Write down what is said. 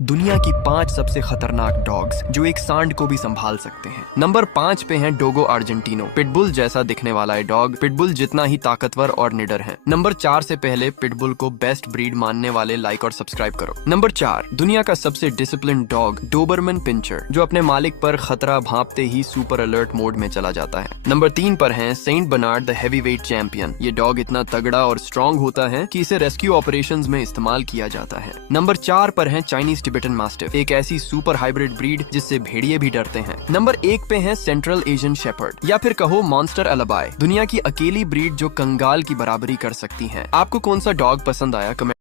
दुनिया की 5 सबसे खतरनाक डॉग्स जो एक सांड को भी संभाल सकते हैं। नंबर 5 पे है डोगो आर्जेंटिनो। पिटबुल जैसा दिखने वाला है डॉग पिटबुल जितना ही ताकतवर और निडर है। नंबर 4 से पहले पिटबुल को बेस्ट ब्रीड मानने वाले लाइक और सब्सक्राइब करो। नंबर 4 दुनिया का सबसे डिसिप्लिन डॉग डोबरमैन पिंचर जो अपने मालिक पर खतरा भांपते ही सुपर अलर्ट मोड में चला जाता है। नंबर 3 पर है Saint Bernard the heavyweight champion. ये डॉग इतना तगड़ा और स्ट्रॉन्ग होता है कि इसे रेस्क्यू ऑपरेशंस में इस्तेमाल किया जाता है। नंबर 4 पर है चाइनीज टिबेटन मास्टिफ, एक ऐसी सुपर हाइब्रिड ब्रीड जिससे भेड़िए भी डरते हैं। नंबर 1 पे है सेंट्रल एशियन शेपर्ड या फिर कहो मॉन्स्टर अलाबाई, दुनिया की अकेली ब्रीड जो कंगाल की बराबरी कर सकती है। आपको कौन सा डॉग पसंद आया? कमेंट